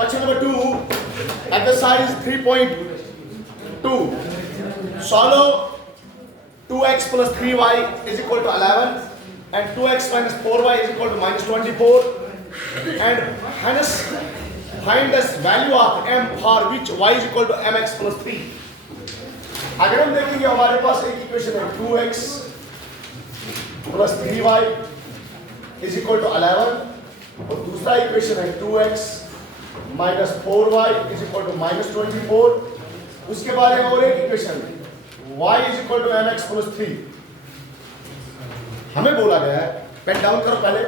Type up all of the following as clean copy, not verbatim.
Question number 2, exercise 3.2. Solve 2x plus 3y is equal to 11 and 2x minus 4y is equal to minus 24 and hence find the value of m for which y is equal to mx plus 3. अगर हम देखेंगे हमारे पास एक equation है 2x plus 3y is equal to 11 और दूसरा equation है 2x minus 4y is equal to minus 24. उसके बाद है और एक equation y is equal to mx plus 3. हमें बोला गया है, पेन डाउन करो पहले,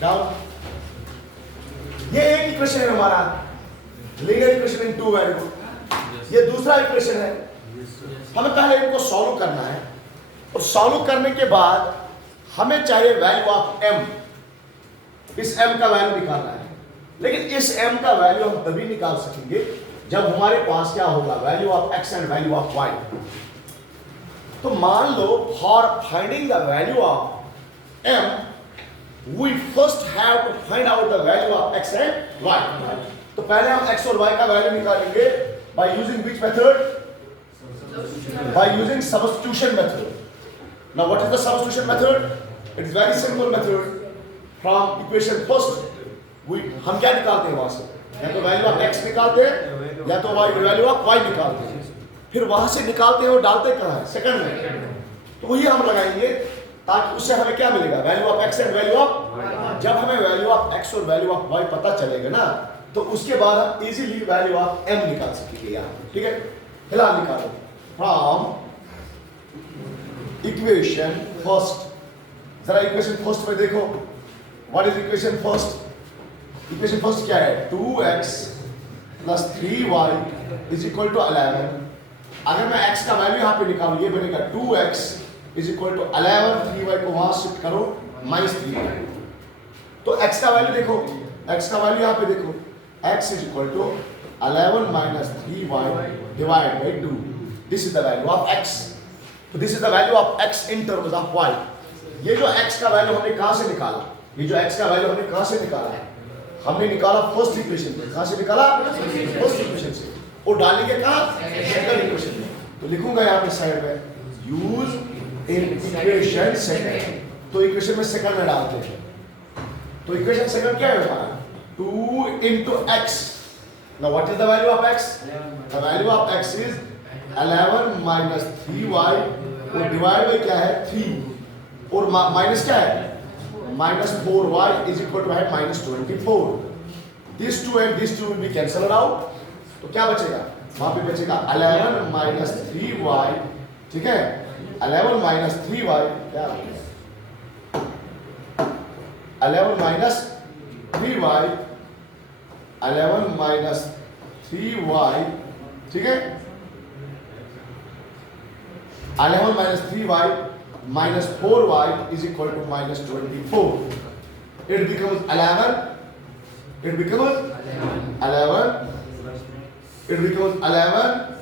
डाउन. ये एक इक्वेशन है हमारा linear equation in two value. ये दूसरा इक्वेशन है. हमें पहले इनको सॉल्व करना है और सॉल्व करने के बाद हमें चाहिए वैल्यू ऑफ m. इस m का वैल्यू निकालना है, लेकिन इस m का वैल्यू हम तभी निकाल सकेंगे जब हमारे पास क्या होगा, value of x and value of y. तो मान लो for finding the value of m we first have to find out the value of x and y. तो पहले हम x और y का वैल्यू निकालेंगे by using which method, by using substitution method. Now what is the substitution method? It is very simple method. From equation first हम क्या निकालते हैं वहां से, या तो वैल्यू ऑफ x निकालते हैं या तो वैल्यू ऑफ y निकालते हैं. फिर वहां से निकालते हैं और डालते कहां है, सेकंड में. तो वही हम लगाएंगे ताकि उससे हमें क्या मिलेगा, value of x and value of. जब हमें वैल्यू ऑफ x और वैल्यू ऑफ y पता चलेगा ना, तो उसके बाद हम इजीली वैल्यू ऑफ m निकाल सकेंगे यहाँ. ठीक है, फिलहाल निकालो from equation first. जरा इक्वेशन फर्स्ट में देखो, what is equation first. Equation first क्या है, 2x plus 3y is equal to 11. अगर मैं x का वैल्यू यहाँ पे निकालूं, ये बनेगा 2x is equal to 11. 3y को वहां शिफ्ट करो minus 3y. तो x का वैल्यू देखो, x का वैल्यू यहाँ पे देखो, x is equal to 11 minus 3y divided by 2. This is the value of x. So this is the value of x in terms of y. ये जो x का वैल्यू हमने कहाँ से निकाला, ये जो x का वैल्यू हमने कहाँ से निकाला है, हमने निकाला फर्स्ट इक्वेशन से. कहाँ से निकाला, फर्स्ट इक्वेशन से, और डालेंगे कहाँ, सेकंड इक्वेशन में. तो लिखूंगा यहाँ पे साइड में यूज इन इक्वेशन सेकंड. तो इक्वेशन में सेकंड में डालते हैं. तो इक्वेशन सेकंड क्या है हमारा, 2 into x. Now what is the value of x? The value of x is 11 minus 3y और डिवाइड बाय क्या है 3 और माइनस क्या है minus 4y is equal to है minus 24. These two and these two will be cancelled out. तो क्या बचेगा, वहां पे बचेगा 11 minus 3y. ठीक है, 11 minus 3y क्या, 11 minus 3y, 11 minus 3y. ठीक है, 11 minus 3y minus 4y is equal to minus 24. It becomes 11. It becomes 11. It becomes 11.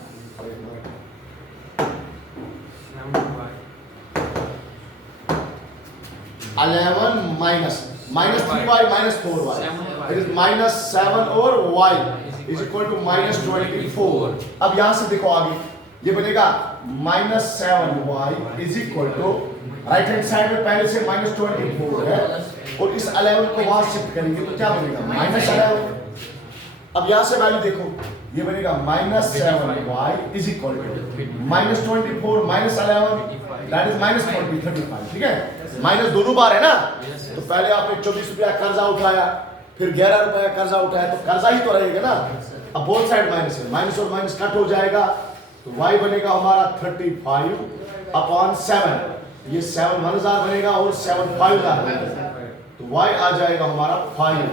11 minus 3y minus 4y. It is minus 7 और y is equal to minus 24. अब यहाँ से देखो आगे ये बनेगा minus 7y is equal to right hand side में पहले से minus 24 है और इस 11 को वहां शिफ्ट करेंगे तो क्या बनेगा minus 11. अब यहाँ से वैल्यू देखो, ये बनेगा minus 7y is equal to minus 24 minus 11 that is minus 35. ठीक है, माइनस दोनों बार है ना. तो पहले आपने 24 रुपया कर्जा उठाया, फिर 11 रुपया कर्जा उठाया, तो कर्जा ही तो रहेगा ना. अब बोथ साइड माइनस है, माइनस और माइनस कट हो जाएगा. तो y बनेगा हमारा 35 अपॉन 7. ये 7 1000 बनेगा और 7 5000 बनेगा. तो y आ जाएगा हमारा 5.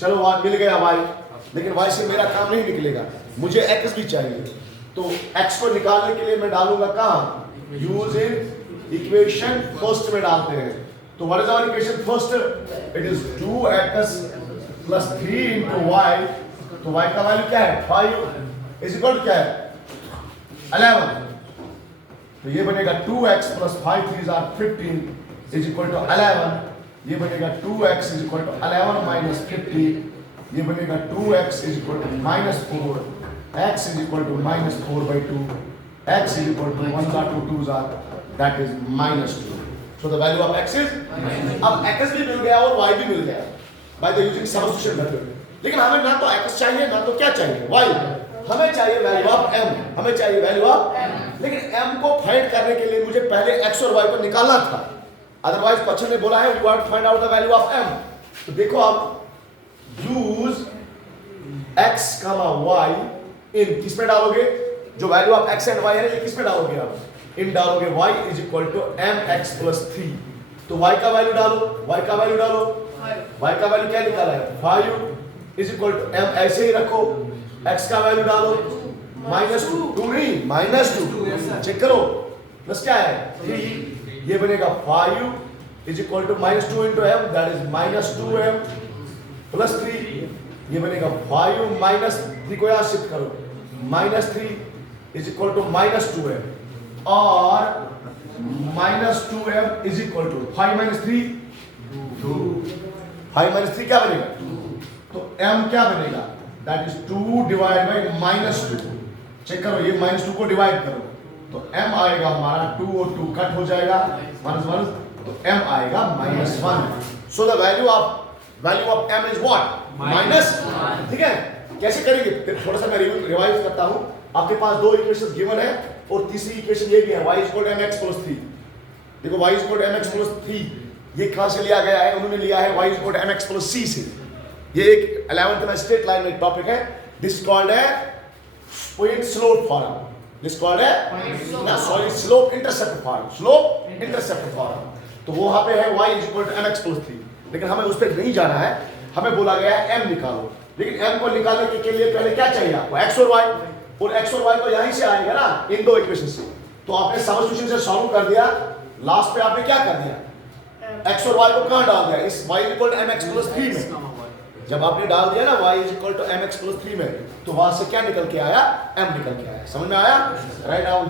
चलो वहां मिल गया y, लेकिन y से मेरा काम नहीं निकलेगा, मुझे x भी चाहिए. तो x को निकालने के लिए मैं डालूंगा कहाँ, यूज इन इक्वेशन फर्स्ट में डालते हैं. तो what is our equation first, it is 2x plus 3 into y. तो y का वैल्यू क्या है 5 इज इक्वल टू क्या है 11. तो ये बनेगा 2x plus 5 3s are 15 is equal to 11. ये बनेगा 2x is equal to 11 minus 50 ये बनेगा 2x is equal to -4, x is equal to -4/2, x is equal to 1 * 2 2 that is -2. So the value of x is, अब x भी मिल गया और y भी मिल गया by the using substitution method. लेकिन हमें ना तो x चाहिए ना तो क्या चाहिए y. हमें चाहिए वैल्यू ऑफ m, हमें चाहिए वैल्यू ऑफ m. लेकिन m को फाइंड करने के लिए मुझे पहले x और y को निकालना था. अदरवाइज क्वेश्चन में बोला है you have to find out the value of m. तो देखो आप यूज x, y इन किस में डालोगे, जो value of x and y है ये किस में डालोगे आप, इन डालोगे y is equal to mx + 3. तो y का वैल्यू डालो, y का वैल्यू डालो, y का वैल्यू क्या निकाला है 5 इज इक्वल टू m, ऐसे ही रखो. x का वैल्यू डालो -2 नहीं -2 चेक करो, प्लस क्या है 3, ये बनेगा 5 is equal to -2 into m that is -2m plus 3, ये बनेगा 5 -3 को यहां शिफ्ट करो, -3 इज इक्वल टू -2m और -2m इज इक्वल टू 5 - 3 2, 5 - 3 क्या बनेगा 2, तो m क्या बनेगा that is 2 divide by -2. Check करो ये -2 को डिवाइड करो तो m आएगा हमारा 2 और 2 कट हो जाएगा -1, तो m आएगा -1. सो the value of m is what -1. ठीक है, कैसे करेंगे फिर थोड़ा सा मैं रिवाइज करता हूं. आपके पास दो इक्वेशंस गिवन है और तीसरी इक्वेशन ये भी है y = mx + 3. देखो y = mx + 3 ये कहां से लिया गया है, उन्होंने लिया है y = mx + c से. ये एक 11th में स्ट्रेट लाइन में एक टॉपिक है, दिस कॉल्ड है point slope form. This called है ना sorry slope intercept form, slope intercept form. तो वो वहां पे है y = mx + 3. लेकिन हमें उस पर नहीं जाना है, हमें बोला गया है m निकालो. लेकिन m को निकालने के लिए पहले क्या चाहिए आपको, x और y. और x और y तो यहीं से आएगा ना इन दो इक्वेशन से. तो आपने सबस्टिट्यूशन से सॉल्व कर दिया, लास्ट पे आपने क्या कर दिया, x और y को कहां डाल दिया, इस y = mx + 3 में. जब आपने डाल दिया ना y = mx + 3 में, तो वहां से क्या निकल के आया, m निकल के आया. समझ में आया? Write down.